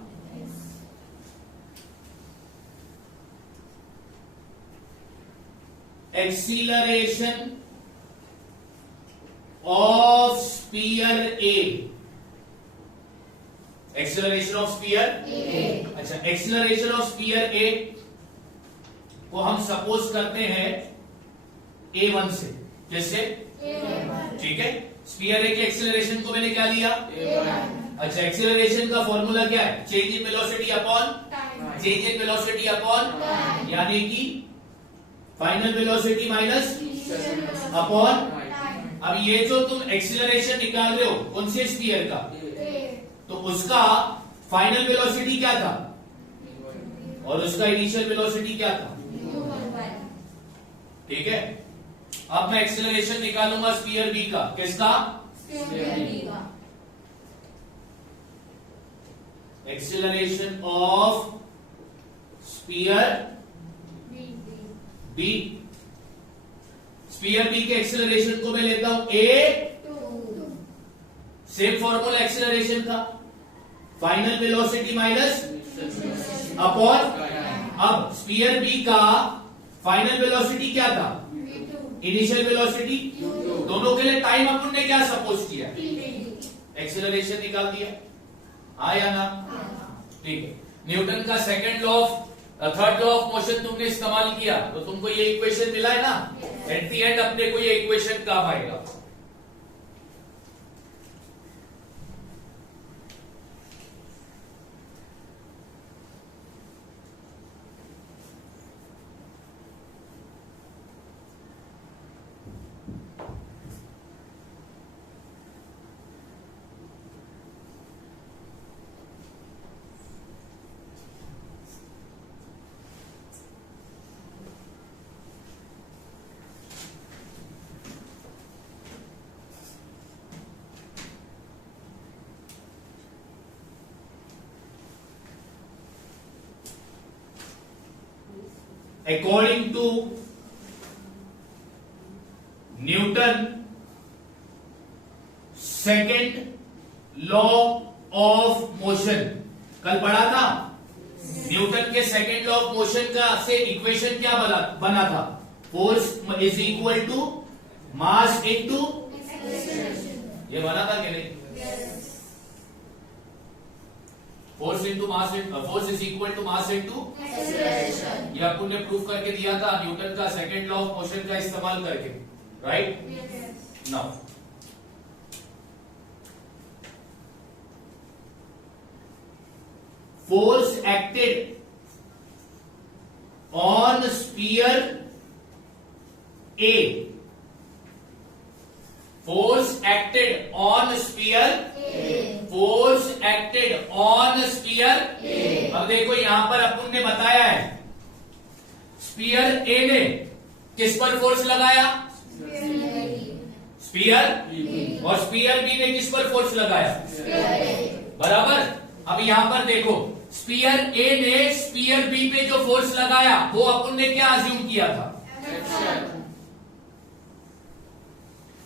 Acceleration of sphere A. Acceleration of sphere A. अच्छा, एक्सीलरेशन ऑफ स्फीयर ए को हम सपोज करते हैं A1 से। जैसे ठीक है, स्फीयर ए के एक्सीलरेशन को मैंने क्या लिया? अच्छा, एक्सीलरेशन का फॉर्मूला क्या है? Change in velocity upon change in velocity upon यानी कि फाइनल वेलोसिटी माइनस अपॉन। अब ये जो तुम एक्सीलरेशन निकाल रहे हो कौन से स्फीयर का, तो उसका फाइनल वेलोसिटी क्या था और उसका इनिशियल वेलोसिटी क्या था? ठीक है। अब मैं एक्सीलरेशन निकालूंगा स्फीयर बी का। किसका? Acceleration of sphere B. Sphere B के एक्सीलरेशन को मैं लेता हूं ए, सेम फॉर्मूला एक्सीलरेशन का, फाइनल वेलोसिटी माइनस अपॉन। अब स्फीयर बी का फाइनल वेलोसिटी क्या था? Initial velocity. दोनों के लिए टाइम अपन ने क्या सपोज किया? एक्सीलरेशन निकाल दिया। आया ना? ठीक है। न्यूटन का second law of third law of motion तुमने इस्तेमाल किया तो तुमको ये इक्वेशन मिला है ना। एट द एंड अपने को ये इक्वेशन काम आएगा। According to Newton second law of motion, कल पढ़ा था न्यूटन के सेकेंड लॉ ऑफ मोशन का से इक्वेशन क्या बना था, force is equal to mass into, ये बना था कि नहीं, force into mass, force is equal to mass into, ये अपन ने प्रूफ करके दिया था न्यूटन का सेकेंड लॉ ऑफ मोशन का इस्तेमाल करके, right. Now force acted on sphere A, force acted on sphere A, force acted on sphere A। अब देखो यहां पर अपन ने बताया है स्पीयर ए ने किस पर फोर्स लगाया, स्पीयर, और स्पीयर बी ने किस पर फोर्स लगाया, बराबर। अब यहां पर देखो स्पीयर ए ने स्पीयर बी पे जो फोर्स लगाया वो अपन ने क्या अज्यूम किया था,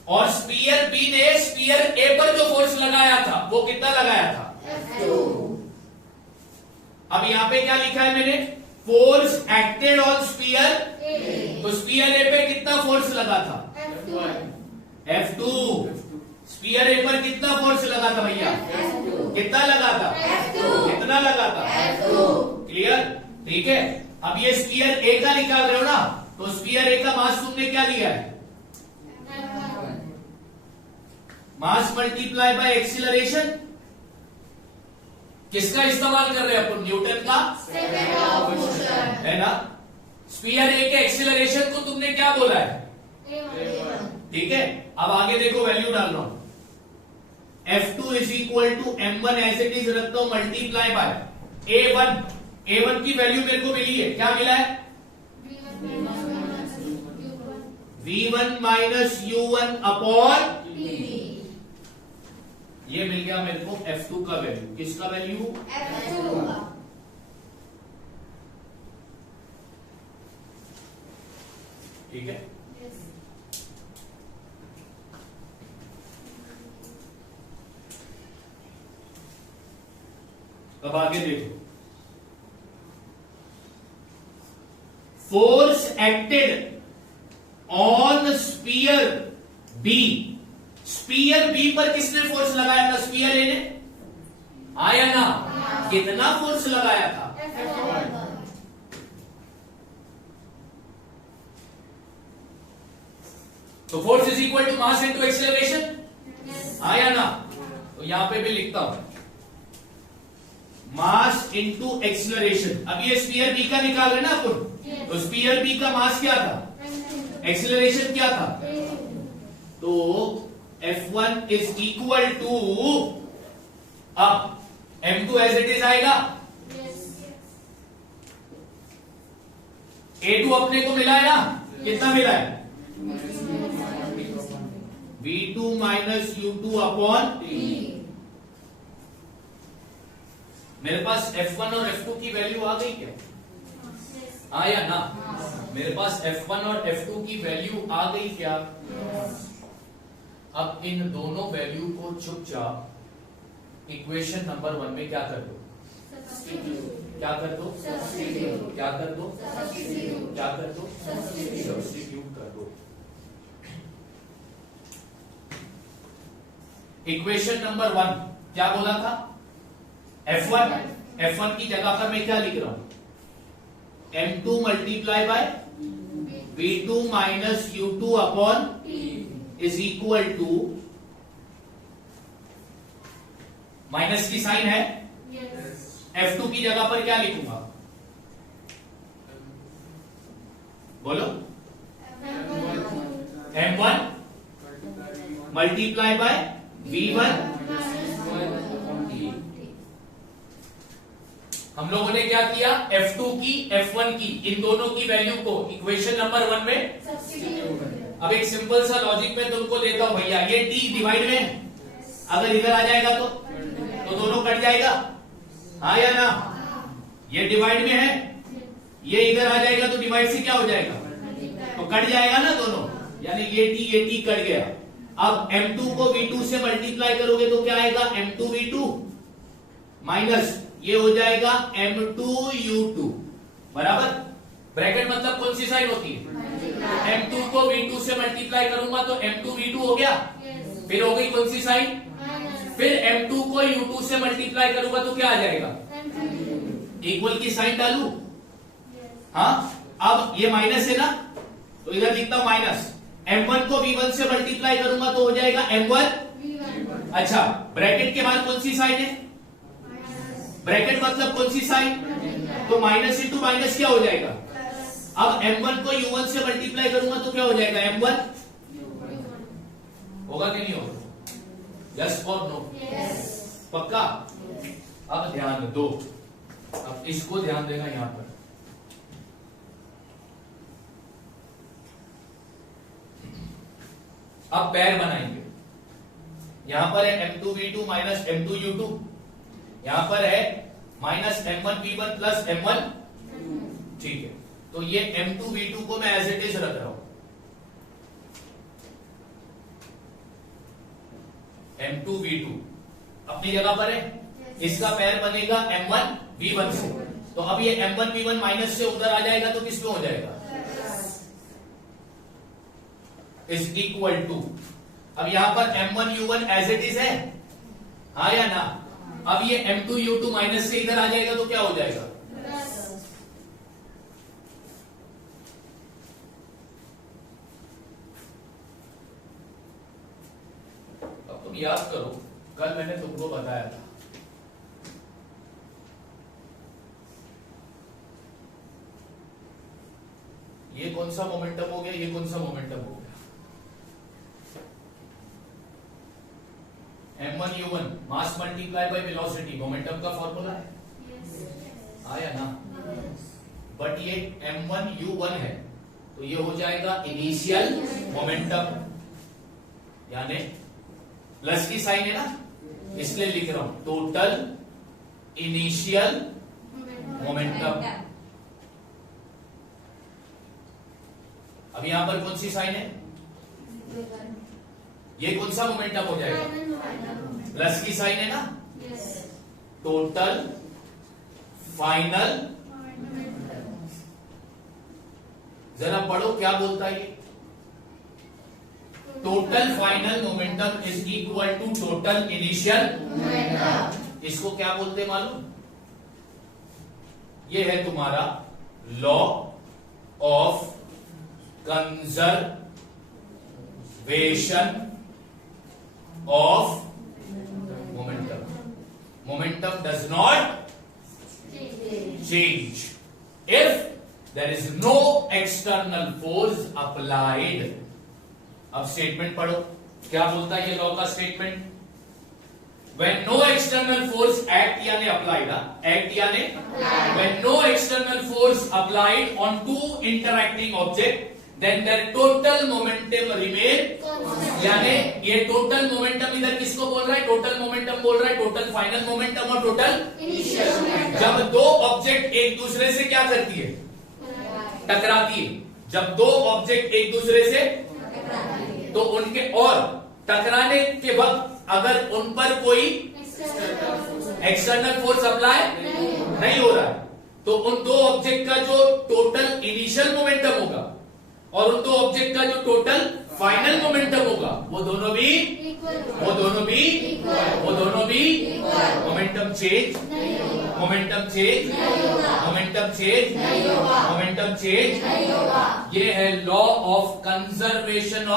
और स्पीयर बी ने स्पीयर ए पर जो फोर्स लगाया था वो कितना लगाया था, अब यहां पे क्या लिखा है मैंने, फोर्स एक्टेड ऑन स्पीयर, तो स्पीयर ए पे कितना फोर्स लगा था, F2। स्पीयर ए पर कितना फोर्स लगा था भैया, कितना लगा था, कितना लगा था, क्लियर, ठीक है। अब ये स्पीयर ए का निकाल रहे हो ना, तो स्पीयर ए का मास तुमने क्या लिया है, मास मल्टीप्लाई बाय एक्सीलरेशन, किसका इस्तेमाल कर रहे हैं अपन, न्यूटन का, है ना। स्पीयर ए के एक्सीलरेशन को तुमने क्या बोला है, ठीक है। अब आगे देखो वैल्यू डाल रहा हूं, F2 is equal to M1 as it is रखता हूं मल्टीप्लाई बाय A1, A1 की वैल्यू मेरे को मिली है, क्या मिला है, V1 माइनस U1 अपॉन, ये मिल गया मेरे को F2 का वैल्यू, किसका वैल्यू, ठीक है। अब आगे देखो, force acted on sphere B, sphere B पर किसने फोर्स लगाया था, स्पीयर ए ने, आया ना, कितना फोर्स लगाया था, तो force is equal to mass into acceleration, आया ना। तो यहां पे भी लिखता हूं मास इनटू एक्सीलरेशन। अब ये स्पीयर बी का निकाल रहे ना अपन, तो स्पीयर बी का मास क्या था, एक्सीलरेशन क्या था, तो F1 इज इक्वल टू, अब M2 एज इट इज आएगा, A2 अपने को मिला है ना, कितना मिला है, V2 माइनस U2 अपॉन, मेरे पास F1 और F2 की वैल्यू आ गई क्या, आया ना, मेरे पास F1 और F2 की वैल्यू आ गई क्या। अब इन दोनों वैल्यू को चुपचाप इक्वेशन नंबर 1 में क्या कर दो, क्या कर दो, क्या कर दो, क्या कर दो, सब्स्टिट्यूट कर दो। इक्वेशन नंबर 1 क्या बोला था, F1 की जगह पर मैं क्या लिख रहा हूं, M2 multiply by V2 minus U2 upon is equal to, minus की साइन है, F2 की जगह पर क्या लिखूंगा, बोलो, M1 मल्टीप्लाई बाय V1, हम लोगों ने क्या किया, F2 की F1 की इन दोनों की वैल्यू को इक्वेशन नंबर 1 में, अब एक सिंपल सा लॉजिक में तुमको देता हूं भैया, ये t डिवाइड में अगर इधर आ जाएगा तो दोनों कट जाएगा, हाँ या ना, ये डिवाइड में है ये इधर आ जाएगा तो डिवाइड से क्या हो जाएगा, तो कट जाएगा ना दोनों, यानी ये टी कट गया। अब M2 को V2 से मल्टीप्लाई करोगे तो क्या आएगा, M2 V2 माइनस ये हो जाएगा M2 U2 बराबर। ब्रैकेट मतलब कौन सी साइन होती है, M2 को V2 से मल्टीप्लाई करूंगा तो M2 V2 हो गया, फिर हो गई कौन सी साइन, फिर M2 को U2 से मल्टीप्लाई करूंगा तो क्या आ जाएगा, इक्वल की साइन डालू। हाँ, अब ये माइनस है ना, तो इधर लिखता हूं माइनस। M1 को V1 से मल्टीप्लाई करूंगा तो हो जाएगा M1। अच्छा, ब्रैकेट के बाद कौन सी साइन है, ब्रैकेट मतलब कौन सी साइन, तो माइनस इंटू माइनस क्या हो जाएगा। अब M1 को U1 से मल्टीप्लाई करूंगा तो क्या हो जाएगा, M1 होगा कि नहीं होगा, यस और नो, पक्का। अब ध्यान दो, अब इसको ध्यान देना यहां पर, अब पैर बनाएंगे। यहां पर है M2 V2 minus M2 U2, यहां पर है minus M1 V1 plus M1, ठीक है। तो ये M2 V2 को मैं एज इट इज रख रहा हूं, M2 V2 अपनी जगह पर है, इसका पैर बनेगा M1 V1 से, तो अब ये M1 V1 माइनस से उधर आ जाएगा तो किस पे हो जाएगा, इज इक्वल टू, अब यहां पर M1 U1 as it is है, हाँ या ना। अब ये M2 U2 माइनस से इधर आ जाएगा तो क्या हो जाएगा, अब तुम याद करो, कल मैंने तुमको बताया था ये कौन सा मोमेंटम हो गया, ये कौन सा मोमेंटम हो गया, M1 U1 mass multiply by velocity, momentum का फॉर्मूला है, आया ना। बट ये M1 U1 है तो ये हो जाएगा इनिशियल मोमेंटम, यानी प्लस की साइन है ना, इसलिए लिख रहा हूं टोटल इनिशियल मोमेंटम। अब यहां पर कौन सी साइन है, ये कौन सा मोमेंटम हो जाएगा, प्लस की साइन है ना, टोटल फाइनल, जरा पढ़ो क्या बोलता है ये, total final momentum is equal to total initial, इसको क्या बोलते मालूम, ये है तुम्हारा law of conservation of momentum. Momentum does not change if there is no external force applied। अब स्टेटमेंट पढ़ो क्या बोलता है ये लॉ का statement, when no external force act यानी applied, act यानी when no external force applied on two interacting object then their total momentum remain, यानी ये टोटल मोमेंटम इधर किसको बोल रहा है, टोटल मोमेंटम बोल रहा है, टोटल फाइनल मोमेंटम और टोटल इनिशियल। जब दो ऑब्जेक्ट एक दूसरे से क्या करती है, टकराती है, जब दो ऑब्जेक्ट एक दूसरे से तो उनके और टकराने के वक्त अगर उन पर कोई एक्सटर्नल फोर्स अप्लाई नहीं हो रहा है तो उन दो ऑब्जेक्ट का जो टोटल इनिशियल मोमेंटम होगा और उन दो ऑब्जेक्ट का जो टोटल फाइनल मोमेंटम होगा वो दोनों भी मोमेंटम चेंज ये है law of conservation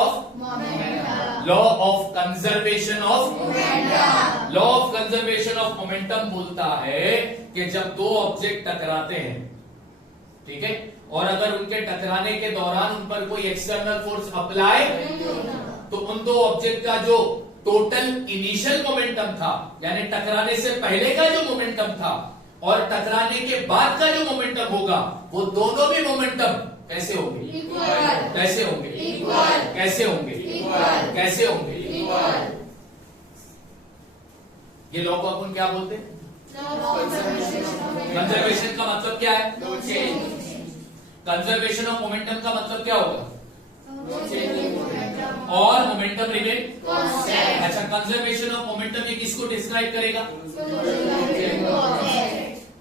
of momentum बोलता है कि जब दो ऑब्जेक्ट टकराते हैं, ठीक है, और अगर उनके टकराने के दौरान उन पर कोई एक्सटर्नल फोर्स अप्लाई तो उन दो ऑब्जेक्ट का जो टोटल इनिशियल मोमेंटम था यानी टकराने से पहले का जो मोमेंटम था और टकराने के बाद का जो मोमेंटम होगा वो दोनों भी मोमेंटम कैसे होंगे, कैसे होंगे, कैसे होंगे, कैसे होंगे। ये लॉ को अपन क्या बोलते हैं, कंजर्वेशन का मतलब क्या है, कंजर्वेशन ऑफ मोमेंटम का मतलब क्या होगा? और मोमेंटम रिमेन। अच्छा, कंजर्वेशन ऑफ मोमेंटम ये किसको डिस्क्राइब करेगा?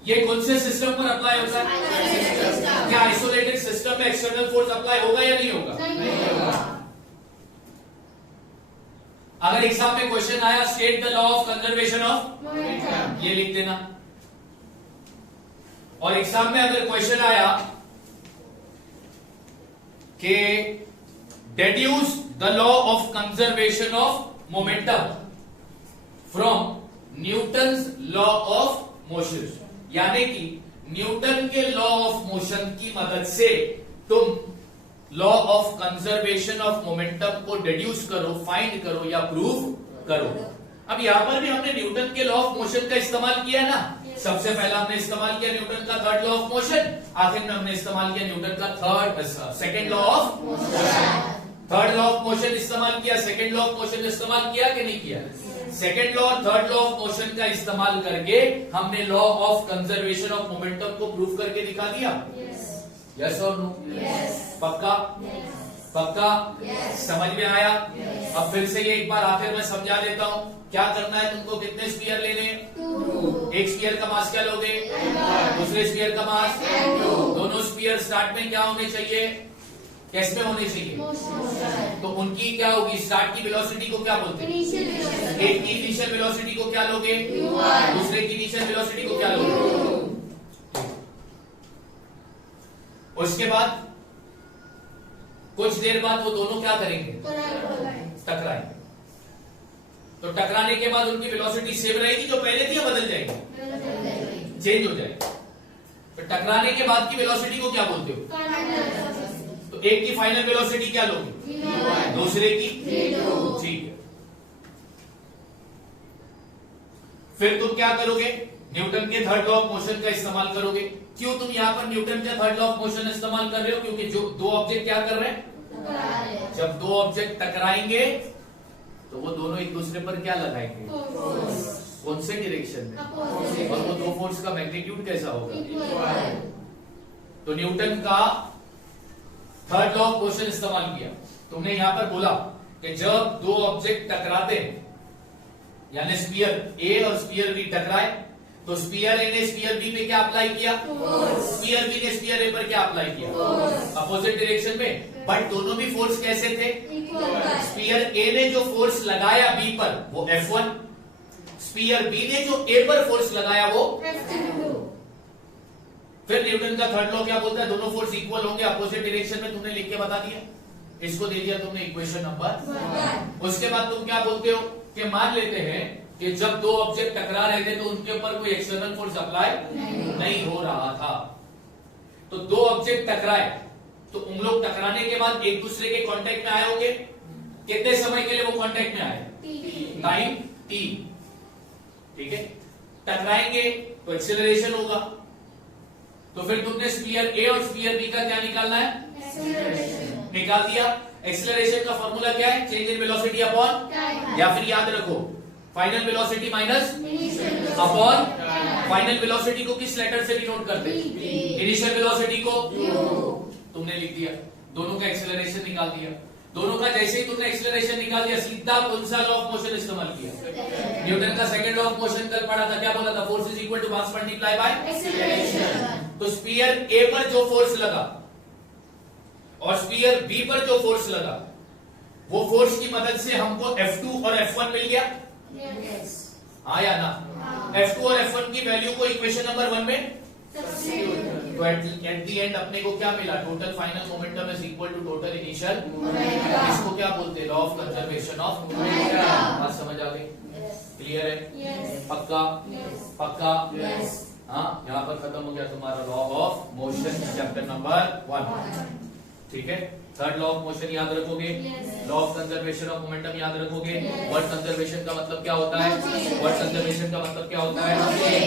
ये कौन से सिस्टम पर अप्लाई होता है? क्या आइसोलेटेड सिस्टम में एक्सटर्नल फोर्स अप्लाई होगा या नहीं होगा? अगर एग्जाम में क्वेश्चन आया state the law of conservation of, ये लिख देना। और एग्जाम में अगर क्वेश्चन आया कि deduce the law of conservation of momentum from Newton's law of motion, यानी कि न्यूटन के लॉ ऑफ मोशन की मदद से तुम law of conservation of momentum को डिड्यूस करो, फाइंड करो या प्रूव करो। अब यहां पर भी हमने न्यूटन के लॉ ऑफ मोशन का इस्तेमाल किया ना। सबसे पहला हमने इस्तेमाल किया न्यूटन का थर्ड लॉ ऑफ मोशन, आखिर में हमने इस्तेमाल किया न्यूटन का second law of motion. Third law of motion इस्तेमाल किया, सेकंड लॉ ऑफ मोशन इस्तेमाल किया कि नहीं किया? सेकंड लॉ और थर्ड लॉ ऑफ मोशन का इस्तेमाल करके हमने law of conservation of momentum को प्रूव करके दिखा दिया। यस और नो? पक्का? पक्का? समझ में आया? अब फिर से ये एक बार आखिर में समझा देता हूँ। क्या करना है तुमको? कितने स्फीयर लेने? एक स्फीयर का मास क्या लोगे? दूसरे स्फीयर का मास? दोनों स्फीयर स्टार्ट में क्या होने चाहिए? कैसे होने चाहिए? तो उनकी क्या होगी? स्टार्ट की वेलोसिटी को क्या बोलते हैं? एक की इनिशियल वेलोसिटी को क्या लोगे? दूसरे की इनिशियल वेलोसिटी को क्या लोगे? उसके बाद कुछ देर बाद वो दोनों क्या करेंगे? टकराएंगे। तो टकराने के बाद उनकी वेलोसिटी सेम रहेगी जो पहले थी या बदल जाएगी? चेंज हो जाएगी। तो टकराने के बाद की वेलोसिटी को क्या बोलते हो? तो एक की फाइनल वेलोसिटी क्या लोगे? दूसरे की? ठीक है। फिर तुम क्या करोगे? न्यूटन के थर्ड लॉ ऑफ मोशन का इस्तेमाल करोगे। क्यों तुम यहां पर न्यूटन के थर्ड लॉ ऑफ मोशन इस्तेमाल कर रहे हो? क्योंकि जो दो ऑब्जेक्ट क्या कर रहे हैं? जब दो ऑब्जेक्ट टकराएंगे तो वो दोनों एक दूसरे पर क्या लगाएंगे? कौन से डायरेक्शन में? और वो दो फोर्स का मैग्नीट्यूड कैसा होगा? तो न्यूटन का थर्ड लॉ ऑफ मोशन इस्तेमाल किया। तुमने यहां पर बोला कि जब दो ऑब्जेक्ट टकराते हैं, यानी स्फीयर ए और स्फीयर बी टकराए, तो स्फीयर ए ने स्फीयर बी पे क्या अप्लाई किया? स्फीयर बी ने स्फीयर ए पर क्या अप्लाई किया? अपोजिट डायरेक्शन में। बट दोनों भी फोर्स कैसे थे? स्फीयर ए ने जो फोर्स लगाया बी पर वो F1, स्फीयर बी ने जो ए पर फोर्स लगाया वो F2। फिर न्यूटन का थर्ड लॉ क्या बोलता है? दोनों फोर्स इक्वल होंगे अपोजिट डायरेक्शन में। तुमने लिख के बता दिया, इसको दे दिया तुमने इक्वेशन नंबर। उसके बाद तुम क्या बोलते हो कि मान लेते हैं कि जब दो ऑब्जेक्ट टकरा रहे थे तो उनके ऊपर कोई एक्सटर्नल फोर्स अप्लाई नहीं हो रहा था। तो दो ऑब्जेक्ट टकराए तो उन लोग टकराने के बाद एक दूसरे के कांटेक्ट में आए होंगे। कितने समय के लिए वो कांटेक्ट में आए? Time t। ठीक है। टकराएंगे तो एक्सेलरेशन होगा। तो फिर तुमने स्फीयर ए और स्फीयर बी का क्या निकालना है? निकाल दिया। एक्सेलरेशन का फॉर्मूला क्या है? चेंज इन वेलोसिटी अपॉन, या फिर याद रखो final velocity minus upon final velocity को किस लेटर से डिनोट करते हैं? इनिशियल वेलोसिटी को तुमने लिख दिया। दोनों का एक्सेलरेशन निकाल दिया। दोनों का जैसे ही तुमने एक्सेलरेशन निकाल दिया, सीधा कौन सा लॉ ऑफ मोशन इस्तेमाल किया? न्यूटन का सेकंड लॉ ऑफ मोशन कल पढ़ा था। क्या बोला था? Force is equal to mass multiply by acceleration. तो स्फीयर ए पर जो फोर्स लगा और स्फीयर बी पर जो फोर्स लगा, वो फोर्स की मदद से हमको F2 और F1 मिल गया। हाँ या ना? F2 और F1 की वैल्यू को इक्वेशन नंबर 1 में, तो एट दी एंड अपने को क्या मिला? Total final momentum is equal to total initial. इसको क्या बोलते हैं? Law of conservation of momentum. बात समझ आ गई? क्लियर है? पक्का? पक्का? हाँ, यहाँ पर खत्म हो गया तुम्हारा law of motion chapter number 1। ठीक है। थर्ड लॉ ऑफ मोशन याद रखोगे, law of conservation of momentum याद रखोगे। वर्ड कंजर्वेशन का मतलब क्या होता है? वर्ड कंजर्वेशन का मतलब क्या होता है?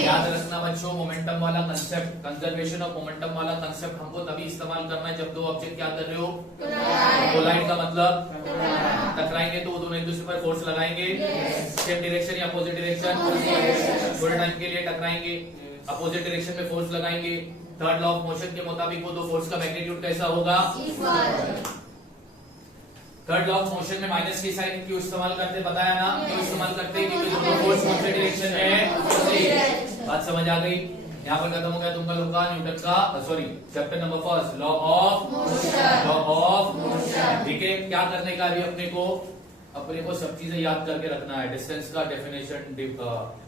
याद रखना बच्चों, मोमेंटम वाला कंसेप्ट, कंजर्वेशन ऑफ मोमेंटम वाला कंसेप्ट हमको तभी इस्तेमाल करना है जब दो ऑब्जेक्ट क्या कर रहे हो? कोलाइड का मतलब टकराएंगे तो वो दोनों एक दूसरे पर फोर्स लगाएंगे। सेम डायरेक्शन या अपोजिट डायरेक्शन? थोड़े टाइम के लिए टकराएंगे, अपोजिट डायरेक्शन में फोर्स लगाएंगे, थर्ड लॉ ऑफ मोशन के मुताबिक वो दो फोर्स का मैग्नीट्यूड कैसा होगा? थर्ड लॉ ऑफ मोशन में माइनस की साइन क्यों इस्तेमाल करते बताया ना? क्यों इस्तेमाल करते हैं? क्योंकि दोनों फोर्स कौन से डायरेक्शन में है? बात समझ आ गई? यहाँ पर खत्म हो गया तुमका लोग का न्यूटन का sorry chapter number first law of motion. ठीक है, क्या करने का अभी अपने को सब चीजें याद करके रखना है। डिस्टेंस का डेफिनेशन,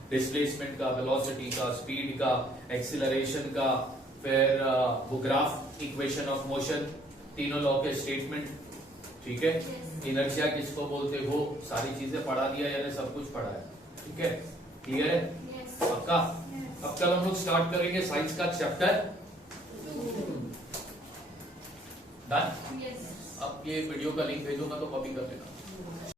डिस्प्लेसमेंट का, वेलोसिटी का, स्पीड का, एक्सीलरेशन का, फिर वो ग्राफ इक्वेशन ऑफ मोशन, तीनों लॉ के स्टेटमेंट। ठीक है, इनर्शिया किसको बोलते हो, सारी चीजें पढ़ा दिया, यानी सब कुछ पढ़ा है। ठीक है, क्लियर है? पक्का? अब कल हम लोग स्टार्ट करेंगे साइंस का चैप्टर डन। अब ये वीडियो का लिंक भेजूंगा तो कॉपी कर लेना।